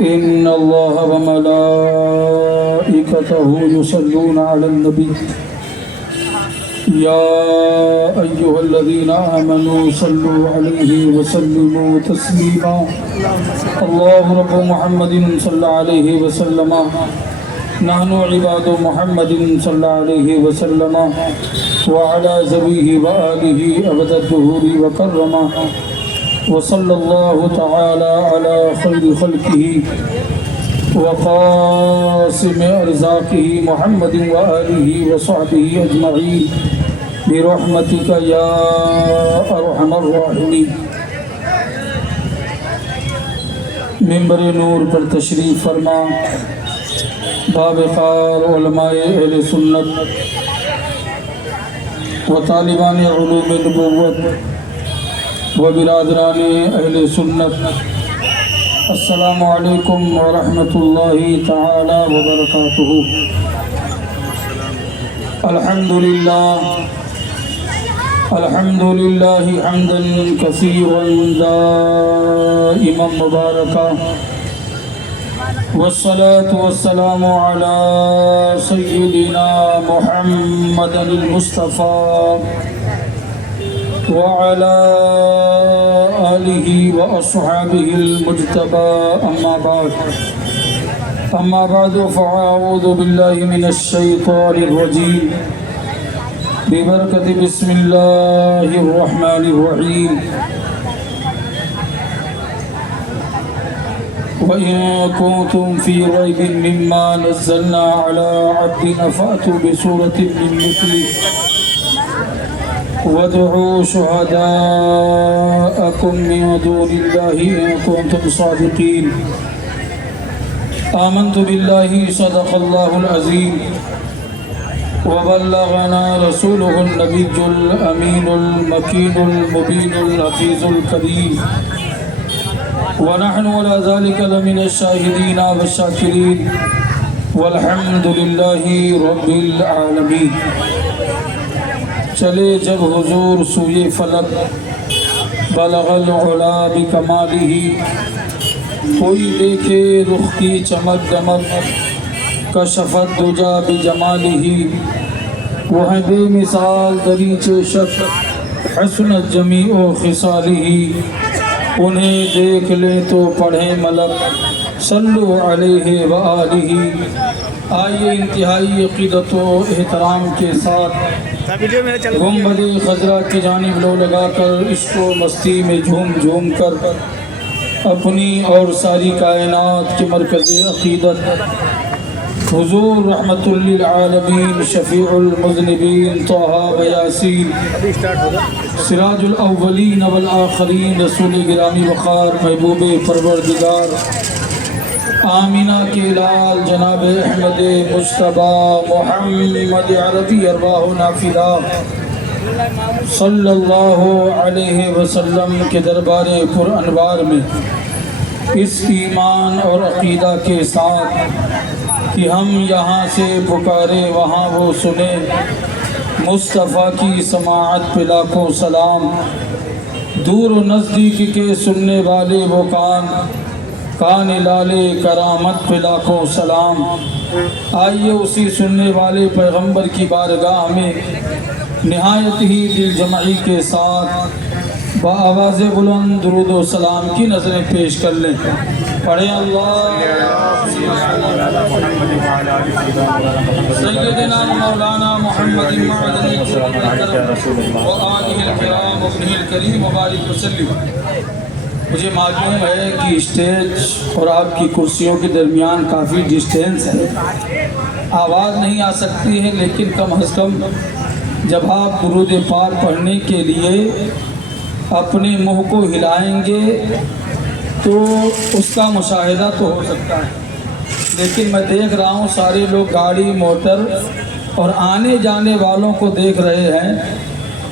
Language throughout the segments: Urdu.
إن الله وملائكته يصلون على النبي يا أيها الذين آمنوا صلوا عليه وسلموا تسليما الله رب محمد صلى عليه وسلم نحن عباد محمد صلى عليه وسلم وعلى زبيه وآله أبد الدهور وكرما وصلى الله تعالى على خير خلقه وقاسم أرزاقه محمد وآله وصحبه أجمعين برحمتك يا أرحم الراحمين. منبر نور پر تشریف فرما باب خار علماء اہل سنت و طالبان علوم نبوت و برادران اہل سنت، السلام علیکم ورحمۃ اللہ تعالی وبرکاتہ. الحمد للہ حمدا کثیرا دائما مبارکا والصلاة والسلام على سيدنا محمد المصطفى وعلى آله وأصحابه المجتبى أما بعد فأعوذ بالله من الشيطان الرجيم ببركة بسم الله الرحمن الرحيم. وَإِن كُنتُمْ فِي رَيْبٍ مِّمَّا نَزَّلْنَا عَلَىٰ عَبْدِنَا فَأْتُوا بِسُورَةٍ مِّن مِّثْلِهِ وَادْعُوا شُهَدَاءَكُم مِّن دُونِ اللَّهِ إِن كُنتُمْ صَادِقِينَ. آمنت بالله صدق الله العظيم وبلغنا رسوله النبي الأمين المكين المبين الحفيظ الكريم ونحن على ذلك لمن الشاهدين والشاكرين والحمد لله رب العالمين. چلے جب حضور سوئے فلک بلغ العلا بکمالہ، کوئی دیکھے رخ کی چمک دمک کشفت دجا بجمالہ، وہ ہے بے مثال دریچے شک حسنت جمیع خصالہ، انہیں دیکھ لیں تو پڑھیں ملک صلو علیہ وآلہ. آئیے انتہائی عقیدت و احترام کے ساتھ گنبد خضرا کی جانب لو لگا کر عشق و مستی میں جھوم جھوم کر اپنی اور ساری کائنات کے مرکز عقیدت حضور رحمت للعالمین شفیع المذنبین طہ و یاسین سراج الاولین والآخرین رسول گرامی وقار محبوب پروردگار آمینہ کے لال جناب احمد مجتبیٰ محمد عربی ارواحنا فدا صلی اللہ علیہ وسلم کے دربار پر انوار میں اس ایمان اور عقیدہ کے ساتھ کہ ہم یہاں سے پکارے وہاں وہ سنے، مصطفیٰ کی سماعت پہ لاکھوں سلام، دور و نزدیک کے سننے والے وہ کان لالے کرامت پہ لاکھوں سلام. آئیے اسی سننے والے پیغمبر کی بارگاہ میں نہایت ہی دل جمعی کے ساتھ بآواز بلند درود و سلام کی نظریں پیش کر لیں. پڑھیں اللہ سیدنا مولانا محمد معدن وآلہ الکرام وابنہ الکریم وبارک وسلم. مجھے معلوم ہے کہ اسٹیج اور آپ کی کرسیوں کے درمیان کافی ڈسٹینس ہے، آواز نہیں آ سکتی ہے، لیکن کم از کم جب آپ درود پاک پڑھنے کے لیے اپنے منہ کو ہلائیں گے تو اس کا مشاہدہ تو ہو سکتا ہے. لیکن میں دیکھ رہا ہوں سارے لوگ گاڑی موٹر اور آنے جانے والوں کو دیکھ رہے ہیں،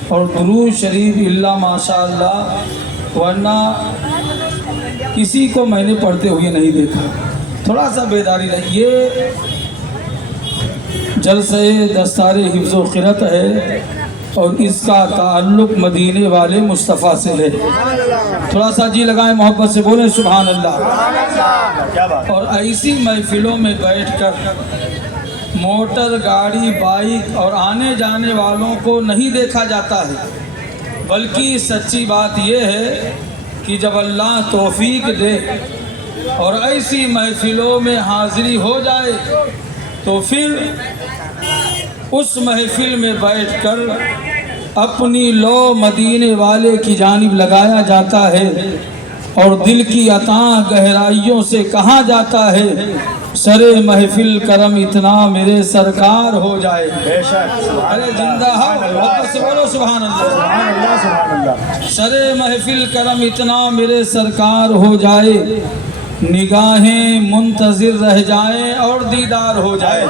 اور درود شریف اللہ ماشاء اللہ، ورنہ کسی کو میں نے پڑھتے ہوئے نہیں دیکھا. تھوڑا سا بیداری رہیے. جلسہ دستار حفظ و قرأت ہے، اور اس کا تعلق مدینے والے مصطفیٰ سے ہے۔ تھوڑا سا جی لگائیں، محبت سے بولیں سبحان اللہ۔ اور ایسی محفلوں میں بیٹھ کر موٹر گاڑی بائک اور آنے جانے والوں کو نہیں دیکھا جاتا ہے، بلکہ سچی بات یہ ہے کہ جب اللہ توفیق دے اور ایسی محفلوں میں حاضری ہو جائے تو پھر اس محفل میں بیٹھ کر اپنی لو مدینے والے کی جانب لگایا جاتا ہے اور دل کی عطا گہرائیوں سے کہا جاتا ہے سر محفل کرم اتنا میرے سرکار ہو جائے۔ ارے زندہ سے بولو سبحان اللہ۔ سر محفل کرم اتنا میرے سرکار ہو جائے، نگاہیں منتظر رہ جائیں اور دیدار ہو جائے۔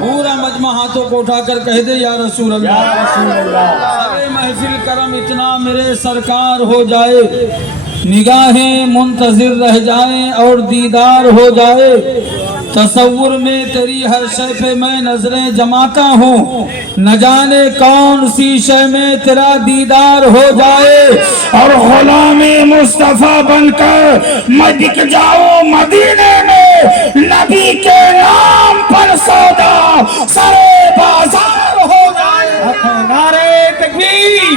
پورا مجمع ہاتھوں کو اٹھا کر کہہ دے یا رسول اللہ۔ سر محفل کرم اتنا میرے سرکار ہو جائے، نگاہیں منتظر رہ جائیں اور دیدار ہو جائے۔ تصور میں تیری ہر شے پہ میں نظریں جماتا ہوں، نہ جانے کون سی شے میں تیرا دیدار ہو جائے، اور غلام مصطفیٰ بن کر میں بک جاؤں مدینے میں، نبی کے نام پر سودا سرے بازار ہو جائے۔ نعرہ تکبیر،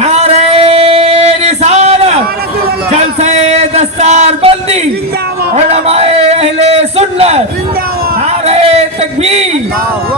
نعرہ رسالت، جلسہ دستار بندی، علماء اہل سنت، نعرہ تکبیر،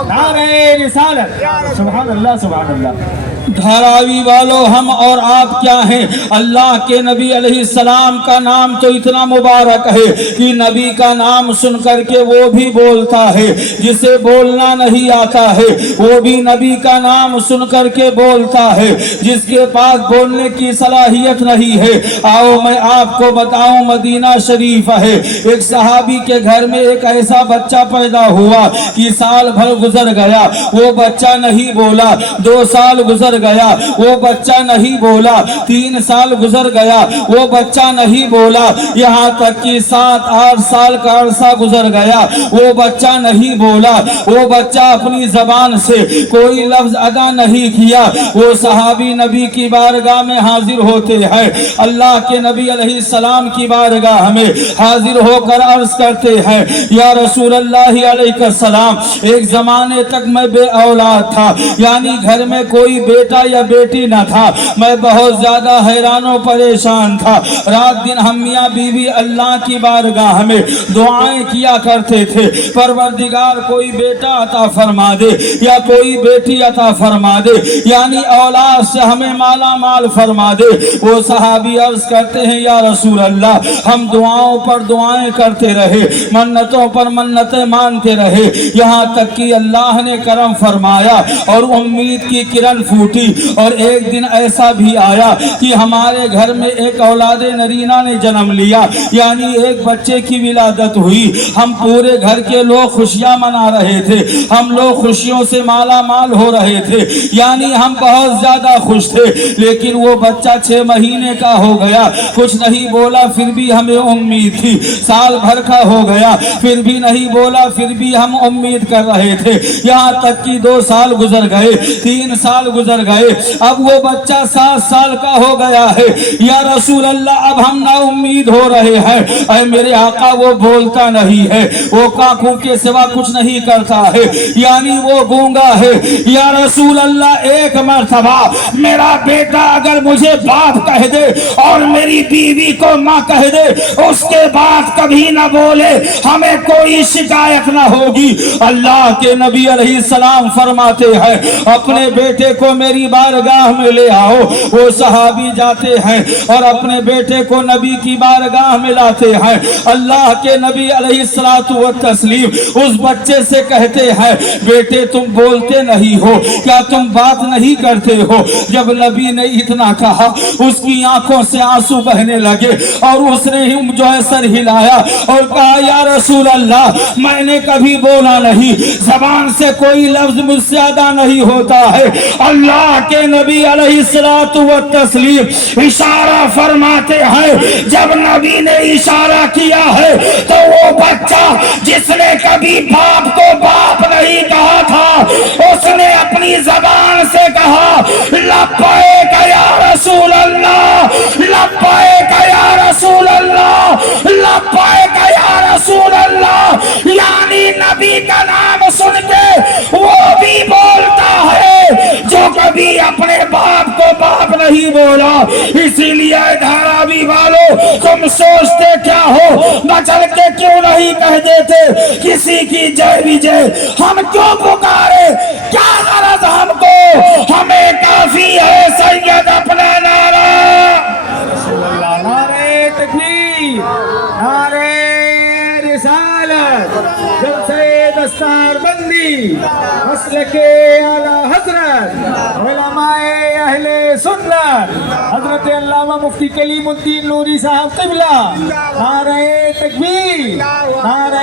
نعرہ رسالت، سبحان اللہ سبحان اللہ۔ دھاراوی والو ہم اور آپ کیا ہیں؟ اللہ کے نبی علیہ السلام کا نام تو اتنا مبارک ہے کہ نبی کا نام سن کر کے وہ بھی بولتا ہے، جسے بولنا نہیں آتا ہے وہ بھی نبی کا نام سن کر کے بولتا ہے، جس کے پاس بولنے کی صلاحیت نہیں ہے۔ آؤ میں آپ کو بتاؤں، مدینہ شریف ہے، ایک صحابی کے گھر میں ایک ایسا بچہ پیدا ہوا کہ سال بھر گزر گیا، وہ بچہ نہیں بولا، 2 سال گزر گیا وہ بچہ نہیں بولا، 3 سال گزر گیا وہ بچہ نہیں بولا، یہاں تک کہ 7-8 سال کا عرصہ گزر گیا وہ بچہ نہیں بولا۔ وہ بچہ اپنی زبان سے کوئی لفظ ادا نہیں کیا۔ وہ صحابی نبی کی بارگاہ میں حاضر ہوتے ہیں، اللہ کے نبی علیہ السلام کی بارگاہ میں حاضر ہو کر عرض کرتے ہیں یا رسول اللہ علیہ السلام، ایک زمانے تک میں بے اولاد تھا، یعنی گھر میں کوئی بیٹا یا بیٹی نہ تھا، میں بہت زیادہ حیران و پریشان تھا۔ رات دن ہم میاں بیوی اللہ کی بارگاہ میں دعائیں کیا کرتے تھے، پروردگار کوئی بیٹا عطا فرما دے یا کوئی بیٹی عطا فرما دے، یعنی اولاد سے ہمیں مالا مال فرما دے۔ وہ صحابی عرض کرتے ہیں یا رسول اللہ، ہم دعاؤں پر دعائیں کرتے رہے، منتوں پر منتیں مانتے رہے، یہاں تک کہ اللہ نے کرم فرمایا اور امید کی کرن پھوٹی، اور ایک دن ایسا بھی آیا کہ ہمارے گھر میں ایک اولاد نرینہ نے جنم لیا، یعنی ایک بچے کی ولادت ہوئی۔ ہم پورے گھر کے لوگ خوشیاں منا رہے تھے، ہم لوگ خوشیوں سے مالا مال ہو رہے تھے، یعنی ہم بہت زیادہ خوش تھے۔ لیکن وہ بچہ 6 مہینے کا ہو گیا، کچھ نہیں بولا، پھر بھی ہمیں امید تھی۔ سال بھر کا ہو گیا، پھر بھی نہیں بولا، پھر بھی ہم امید کر رہے تھے، یہاں تک کہ 2 سال گزر گئے، 3 سال گزر گئے، اب وہ بچہ 7 سال کا ہو گیا ہے۔ یا رسول اللہ، اب ہم نا امید ہو رہے ہیں، اے میرے آقا وہ بولتا نہیں ہے، وہ کاکوں کے سوا کچھ نہیں کرتا ہے، یعنی وہ گونگا ہے۔ یا رسول اللہ، ایک مرتبہ میرا بیٹا اگر مجھے باپ کہہ دے اور میری بیوی کو ماں کہہ دے، اس کے بعد کبھی نہ بولے، ہمیں کوئی شکایت نہ ہوگی۔ اللہ کے نبی علیہ السلام فرماتے ہیں اپنے بیٹے کو میری بارگاہ میں لے آؤ۔ وہ صحابی جاتے ہیں اور اپنے بیٹے کو نبی کی بارگاہ میں لاتے ہیں۔ اللہ کے نبی علیہ السلام اس بچے سے کہتے ہیں بیٹے تم بولتے نہیں ہو کیا، تم بات نہیں کرتے ہو؟ جب نبی نے اتنا کہا اس کی آنکھوں سے آنسو بہنے لگے اور اس نے جو ہے سر ہلایا اور کہا یا رسول اللہ، میں نے کبھی بولا نہیں، زبان سے کوئی لفظ مجھ سے ادا نہیں ہوتا ہے، اللہ اللہ کے نبی علیہ الصلوۃ والتسلیم اشارہ فرماتے ہیں جب نبی نے اشارہ کیا ہے تو وہ بچہ جس نے کبھی باپ کو باپ نہیں کہا تھا اس نے اپنی زبان سے کہا لبیک یا رسول اللہ، لبیک یا رسول اللہ، لبیک یا رسول اللہ، یعنی نبی کا نام سن کے وہ بھی بولتا ہے جو کبھی اپنے باپ کو باپ نہیں بولا۔ اسی لیے دھاراوی والو تم سوچتے کیا ہو، بچل کے کیوں نہیں کہہ دیتے کسی کی جے بھی جے؟ ہم کیوں پکارے؟ کیا غرض ہم کو؟ ہمیں کافی ہے سید اپنا نعرہ۔ نعرہ تکبیر، نعرہ رسالت، جلسہ دستار بندی، مسلک اعلی حضرت علماء اہل سنت حضرت علامہ مفتی کلیم الدین نوری صاحب قبلہ، نعرہ تکبیر، نعرہ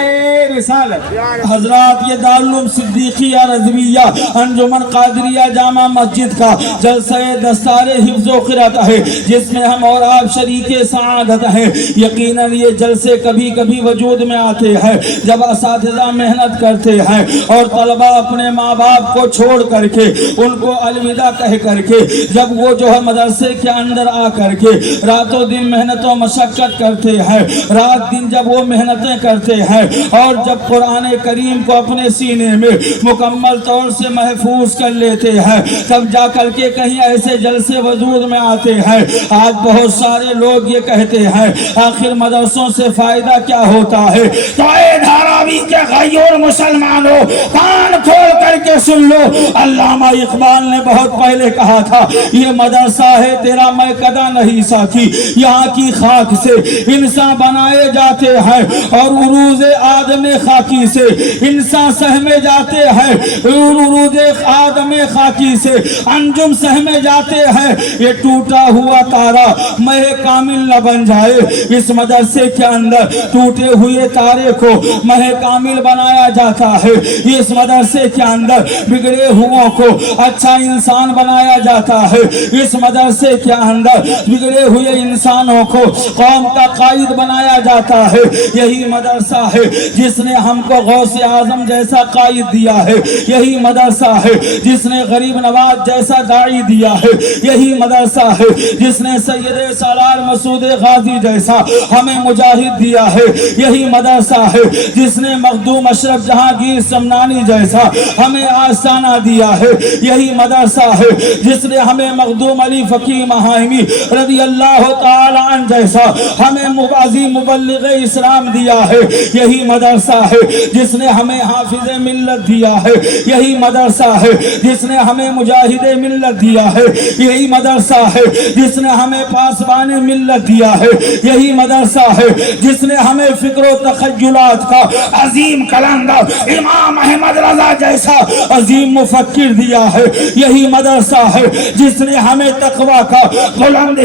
رسالت۔ حضرات یہ دارالعلوم صدیقیہ رضویہ انجمن قادریہ جامع مسجد کا جلسہ دستار حفظ و قرأت ہے جس میں ہم اور آپ شریک سعادت ہیں۔ یقیناً یہ جلسے کبھی کبھی وجود میں آتے ہیں جب اساتذہ محنت کرتے ہیں اور طلبہ اپنے ماں باپ کو چھوڑ کر کے ان کو الوداع کہہ کر کے جب وہ جو ہے مدرسے کے اندر آ کر کے راتوں دن محنت و مشقت کرتے ہیں، رات دن جب وہ محنتیں کرتے ہیں اور جب قرآن کریم کو اپنے سینے میں مکمل طور سے محفوظ کر لیتے ہیں تب جا کر کے کہیں ایسے جلسے وجود میں آتے ہیں۔ آج بہت سارے لوگ یہ کہتے ہیں آخر مدرسوں سے فائدہ کیا ہوتا ہے؟ تو اے دھاراوی کے غیور مسلمانوں کان کھول کر کے سن لو، علامہ اقبال نے بہت پہلے کہا تھا یہ مدرسہ ہے تیرا میں کدا نہیں ساتھی، یہاں کی خاک سے انسان بنائے جاتے ہیں اور عروج آدم خاکی سے انسان سہمے جاتے ہیں، عروج آدم خاکی سے انجم سہمے جاتے ہیں۔ یہ ٹوٹا ہوا تارا مہ کامل نہ بن جائے، اس مدرسے کے اندر ٹوٹے ہوئے تارے کو مہ کامل بنایا جاتا ہے، اس مدرسے کے اندر بگڑے ہوا کو اچھا انسان بنایا جاتا ہے، اس مدرسے کے اندر بگڑے ہوئے انسانوں کو قوم کا قائد بنایا جاتا ہے۔ یہی مدرسہ ہے جس نے ہم کو غوث اعظم جیسا قائد دیا ہے، یہی مدرسہ ہے جس نے غریب نواز جیسا داعی دیا ہے، یہی مدرسہ ہے جس نے سید سالار مسعود غازی جیسا ہمیں مجاہد دیا ہے، یہی مدرسہ ہے جس نے مخدوم اشرف جہانگیر سمنانی جیسا ہمیں آستانہ دیا ہے، یہی مدرسہ ہے جس نے ہمیں مخدوم علی فقی مہائمی رضی اللہ تعالی عنہ جیسا ہمیں عظیم مبلغ اسلام دیا ہے، یہی مدرسہ ہے جس نے ہمیں حافظ ملت دیا ہے، یہی مدرسہ ہے جس نے ہمیں مجاہد ملت دیا ہے، یہی مدرسہ ہے جس نے ہمیں پاسبان ملت دیا ہے، یہی مدرسہ ہے جس نے ہمیں فکر و تخیلات کا عظیم قلندر امام احمد رضا جیسا عظیم مفکر دیا ہے، یہی مدرسہ ہے جس نے ہمیں تقوی کا بلند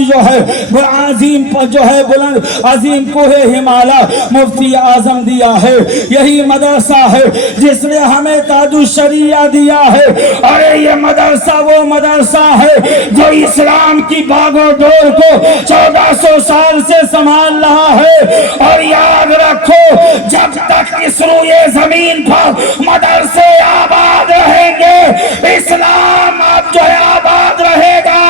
جو ہے عظیم کوہ ہمالا مفتی اعظم دیا ہے، یہی مدرسہ ہے جس نے ہمیں تاج الشریعہ دیا ہے۔ اور یہ مدرسہ وہ مدرسہ ہے جو اسلام کی باغ و ڈور کو 1400 سال سے سنبھال رہا ہے۔ اور یاد رکھو جب تک اس روئے زمین پر مدرسے آباد رہیں گے اسلام اب جو ہے آباد رہے گا،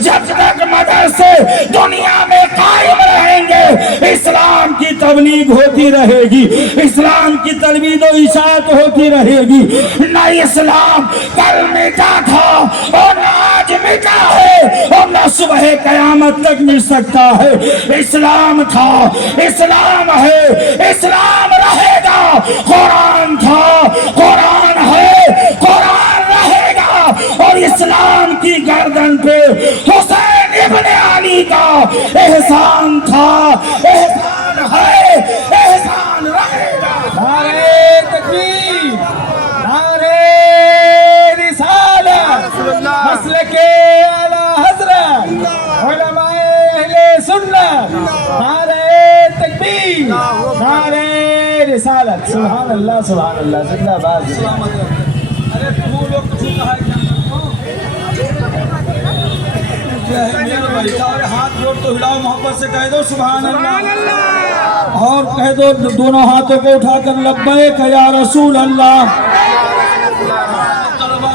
جب تک مدرسے دنیا میں قائم رہیں گے اسلام کی تبلیغ ہوتی رہے گی، اسلام کی ترویج و اشاعت ہوتی رہے گی۔ نہ اسلام کل مٹا تھا اور نہ آج مٹا ہے اور نہ صبح قیامت تک مٹ سکتا ہے۔ اسلام تھا، اسلام ہے، اسلام رہے گا، قرآن تھا، قرآن ہے، قرآن رہے گا، اور اسلام کی گردن پہ حسین ابن علی کا احسان تھا، احسان ہے، احسان رہے گا۔ نعرہ تکبیر، نعرہ رسالت، مسلک اعلی حضرت علماء اہل سنت، نعرہ تکبیر، نعرہ رسالت۔ سبحان اللہ، سبحان اللہ، زندہ باد۔ میرے بھائی سارے ہاتھ جوڑ تو ہلاؤ محبت سے کہہ دو سبحان اللہ، اور کہہ دو دونوں ہاتھوں کو اٹھا کر لبیک یا رسول اللہ۔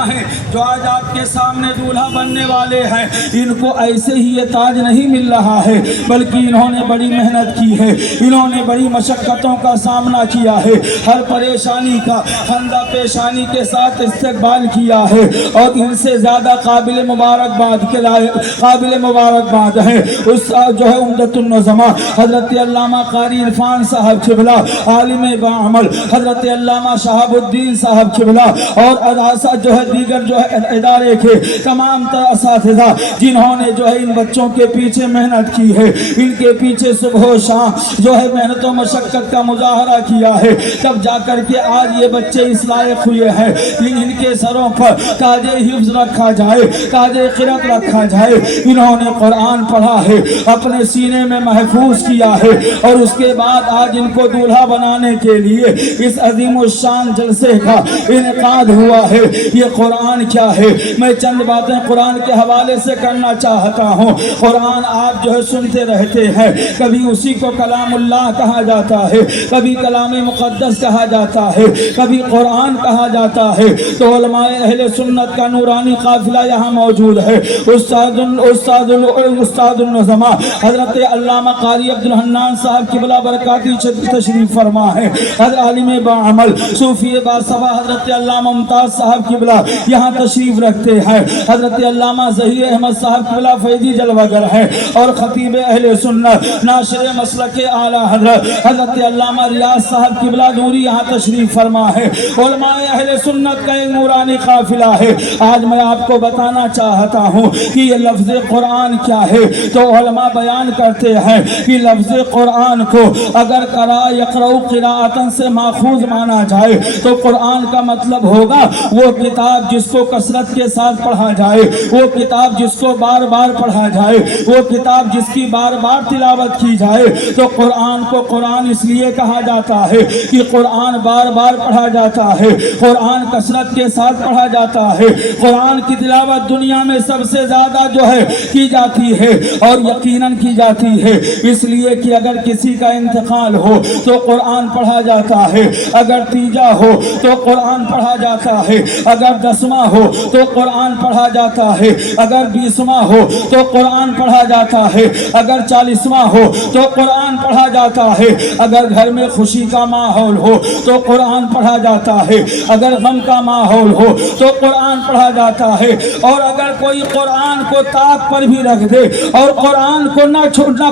ہیں جو آج آپ کے سامنے دولہا بننے والے ہیں، ان کو ایسے ہی یہ تاج نہیں مل رہا ہے، بلکہ انہوں نے بڑی محنت کی ہے، انہوں نے بڑی مشقتوں کا سامنا کیا ہے، ہر پریشانی کا خندہ پیشانی کے ساتھ استقبال کیا ہے، اور ان سے زیادہ قابل مبارکباد ہے اس جو ہے عمدۃ النظماء حضرت علامہ قاری عرفان صاحب قبلہ، عالم باعمل حضرت علامہ شہاب الدین صاحب قبلہ، اور جو ہے دیگر جو ہے ادارے کے تمام تر اساتذہ جنہوں نے جو ہے ان بچوں کے پیچھے محنت کی ہے، ان کے پیچھے صبح و شام جو ہے محنت و مشقت کا مظاہرہ کیا ہے، تب جا کر کے آج یہ بچے اس لائق ہوئے ہیں کہ ان کے سروں پر تاج حفظ رکھا جائے، تاج قرأت رکھا جائے۔ انہوں نے قرآن پڑھا ہے، اپنے سینے میں محفوظ کیا ہے، اور اس کے بعد آج ان کو دولہا بنانے کے لیے اس عظیم الشان جلسے کا انعقاد ہوا ہے۔ یہ قرآن کیا ہے، میں چند باتیں قرآن کے حوالے سے کرنا چاہتا ہوں۔ قرآن آپ جو ہے سنتے رہتے ہیں، کبھی اسی کو کلام اللہ کہا جاتا ہے، کبھی کلام مقدس کہا جاتا ہے، کبھی قرآن کہا جاتا ہے۔ تو علماء اہل سنت کا نورانی قافلہ یہاں موجود ہے۔ استاد النظماء حضرت علامہ قاری عبدالحنان صاحب قبلہ برکاتی تشریف فرما ہے، حضرت عالم باعمل صوفی باسوا حضرت علامہ ممتاز صاحب قبلہ یہاں تشریف رکھتے ہیں، حضرت علامہ ظہیر احمد صاحب قبلہ فیضی جلوہ گر ہیں، اور خطیب اہل سنت ناشر مسلک اعلیٰ حضرت حضرت علامہ ریاض صاحب قبلہ نوری یہاں تشریف فرما ہے۔ علماء اہل سنت کا ایک نورانی قافلہ ہے۔ آج میں آپ کو بتانا چاہتا ہوں کہ یہ لفظ قرآن کیا ہے، تو علماء بیان کرتے ہیں کہ لفظ قرآن کو اگر قرأ یقرأ قراءتن سے ماخوذ مانا جائے تو قرآن کا مطلب ہوگا وہ کتاب جس کو کثرت کے ساتھ پڑھا جائے، وہ کتاب جس کو بار بار پڑھا جائے، وہ کتاب جس کی بار بار تلاوت کی جائے۔ تو قرآن کو قرآن اس لیے کہا جاتا ہے کہ قرآن بار بار پڑھا جاتا ہے، قرآن کثرت کے ساتھ پڑھا جاتا ہے، قرآن کی تلاوت دنیا میں سب سے زیادہ جو ہے کی جاتی ہے، اور یقیناً کی جاتی ہے، اس لیے کہ اگر کسی کا انتقال ہو تو قرآن پڑھا جاتا ہے، اگر تیجا ہو تو قرآن پڑھا جاتا ہے، اگر 10واں ہو تو قرآن پڑھا جاتا ہے، اگر 20واں ہو تو قرآن پڑھا جاتا ہے، اگر 40واں ہو تو قرآن پڑھا جاتا ہے، اگر گھر میں خوشی کا ماحول ہو تو قرآن پڑھا جاتا ہے، اگر غم کا ماحول ہو تو قرآن پڑھا جاتا ہے، اور اگر کوئی قرآن کو طاق پر بھی رکھ دے اور قرآن کو نہ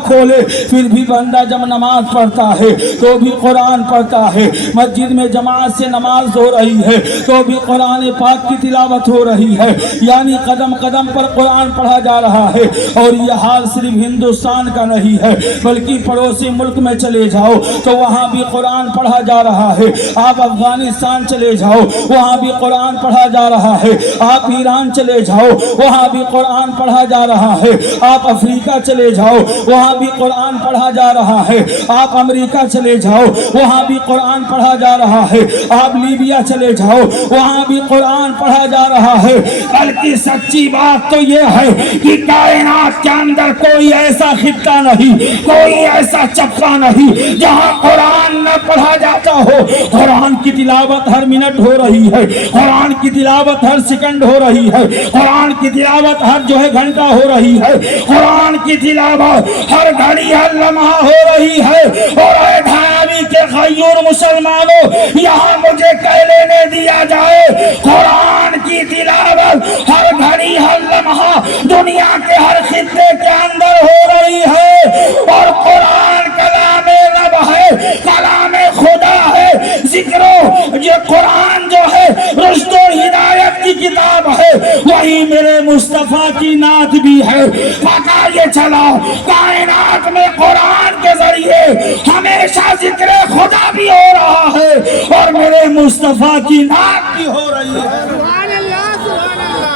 کھولے پھر بھی بندہ جب نماز پڑھتا ہے تو بھی قرآن پڑھتا ہے، مسجد میں جماعت سے نماز ہو رہی ہے تو بھی قرآن پاک کی تلاوت ہو رہی ہے، یعنی قدم قدم پر قرآن پڑھا جا رہا ہے۔ اور یہ حال صرف ہندوستان کا نہیں ہے بلکہ پڑوسی ملک میں چلے جاؤ تو وہاں بھی قرآن پڑھا جا رہا ہے، آپ افغانستان چلے جاؤ وہاں بھی قرآن پڑھا جا رہا ہے، آپ ایران چلے جاؤ وہاں بھی قرآن پڑھا جا رہا ہے، آپ افریقہ چلے جاؤ وہاں بھی قرآن پڑھا جا رہا ہے، آپ امریکہ چلے جاؤ وہاں بھی قرآن پڑھا جا رہا ہے، آپ لیبیا چلے جاؤ وہاں بھی قرآن پڑھا جا رہا ہے۔ بلکہ سچی بات تو یہ ہے کہ کائنات کے اندر کوئی ایسا خطہ نہیں، کوئی ایسا چپا نہیں جہاں قرآن نہ پڑھا جاتا ہو۔ قرآن کی تلاوت ہر منٹ ہو رہی ہے، قرآن کی تلاوت ہر سیکنڈ ہو رہی ہے، قرآن کی تلاوت ہر جو ہے گھنٹہ ہو رہی ہے، قرآن کی تلاوت ہر گھڑی ہر لمحہ ہو رہی ہے۔ اور اے دھامی کے غیور مسلمانوں، یہاں مجھے کہہ لینے دیا جائے قرآن کی تلاوت ہر گھڑی ہر لمحہ دنیا کے ہر خطے کے اندر ہو رہی ہے، اور قرآن کلام رب ہے، کلام خدا ہے، ذکرو یہ قرآن جو ہے رشد و ہدایت کی کتاب ہے، وہی میرے مصطفیٰ کی نعت بھی ہے۔ پتہ یہ چلا کائنات میں قرآن کے ذریعے ہمیشہ ذکر خدا بھی ہو رہا ہے اور میرے مصطفیٰ کی نعت بھی ہو رہی ہے۔